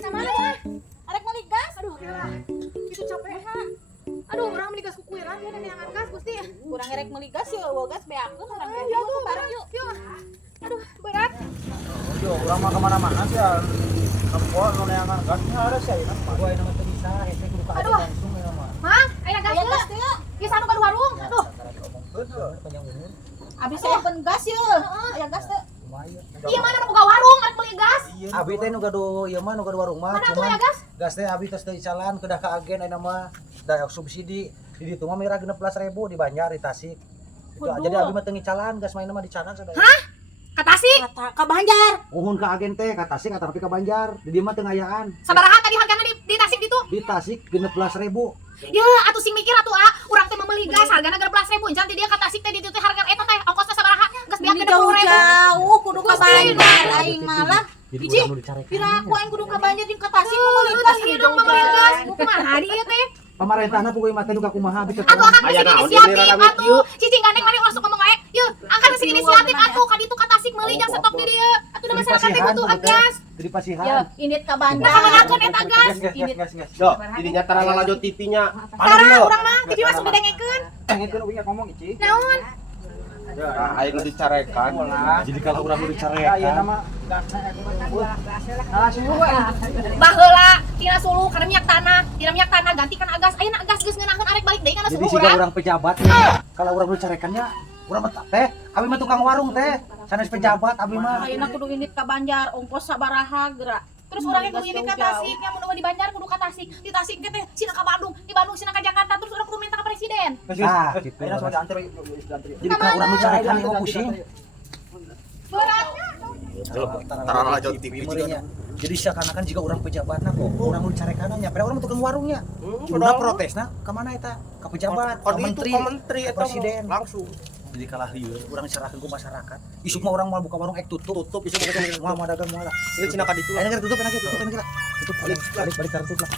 Sama ya. Arek mau ligas. Aduh, kira. Itu capek ha. Aduh, urang menigas ku kuiran ya neangan gas Gusti. Kurang erek meligas ya, gas beakeun urang Ya yuk tuh, bareng yuk. yuk. Aduh, berat. Yo, urang mah kemana-mana sih. Tempo nu neangan gasnya ada sih ayeuna. Gua nama teu bisa, hese kudu ka Aduh. langsung ya mah. Hah? Aya gas Aya teu? gas teh. Geus anu ka di warung. Aduh. Panjang umur. Abis saya open gas yuk. Aya gas teh. Lumayan. Iya mana nu boga warung arek beli gas. Abi teh nu gaduh ieu mah nu gaduh warung mah Mana tuh cuman ya gas? gas teh abi tos teu calan kedah ka agen ayeuna mah da subsidi. Di ditu mah mira 16.000 di Banjar di Tasik. Itu Waduh. jadi abi mah teu ngicalan gas mainna mah dicanan sadaya. Hah? Ka Tasik? Ka Banjar. Uhun ka agen teh ka Tasik atau ka Banjar. Di dieu mah teu ngayaan. Sabaraha tadi hargana di Tasik ditu? Di Tasik 16.000. Ya, atuh sing mikir atuh urang teh meuli gas hargana 16.000. Encan ti dia ka Tasik teh ditu teh harga eta teh ongkosna sabaraha? Gas biar Ini 20.000. jauh-jauh kudu ka Banjar aing malah. Jadi Biji, urang nu dicarekan. kira aku aing kudu ka Banjar jeung ka Tasik mau Heeh, ligas tas ieu hidung meuli gas. jauh-jauh. Kumaha dieu teh? Pamarentahna pokoknya mah teh nu kumaha bisa Atuh akan Aya sing naon di inisiatif daerah kami, atuh. Cicing gandeng mari urang sok ngomong wae. Yeuh, angkat sing inisiatif atuh ka ditu ka Tasik meuli jeung stok di dieu. Atuh da masyarakat teh butuh gas. Jadi pasihan. Ya, indit ka Banjar. Nah, kamangakeun eta gas. Yo, didinya tara ngalajo TV-nya. Tara urang mah TV mah sok didengekeun. Pengen uya ngomong ici. Naon? Ya, ayeuna dicarekan. Jadi kalau urang nu dicarekan. Ya nama gasna nah suruh we. Baheula tina sulu kana minyak tanah gantikan agas. Ayeuna agas geus ngeunaheun arek balik deui kana Jadi sulu siga urang. urang pejabat. Kalau urang nu dicarekannya urang mah teh abi mah tukang warung teh. Sanes pejabat abi mah. Ayeuna kudu indit ka Banjar, ongkos sabaraha geura. Terus urang yang kudu ka Tasik, nya mun di Banjar kudu ka Tasik. Di Tasik teh sina ka Bandung, di Bandung sina ka Jakarta, terus urang kudu minta ka presiden. Ah, gitu. Jadi kalau urang nu dicarekan ieu pusing. Beratnya. Tara ngalajo TV Meureunnya. Jadi seakan-akan jika urang pejabatna kok urang nu dicarekannya, padahal urang mah tukang warungnya. Udah padahal protesna ka mana eta? Ka pejabat, ka menteri, menteri ka eta presiden. langsung. Jadi kalah lieu urang diserahkeun ku masyarakat. Isuk mah urang mau buka warung tutup. Tutup isu Mau dagang moal lah. Ini cina ka ditu. Ayo tutup enak tutup. Tutup balik kartu lah.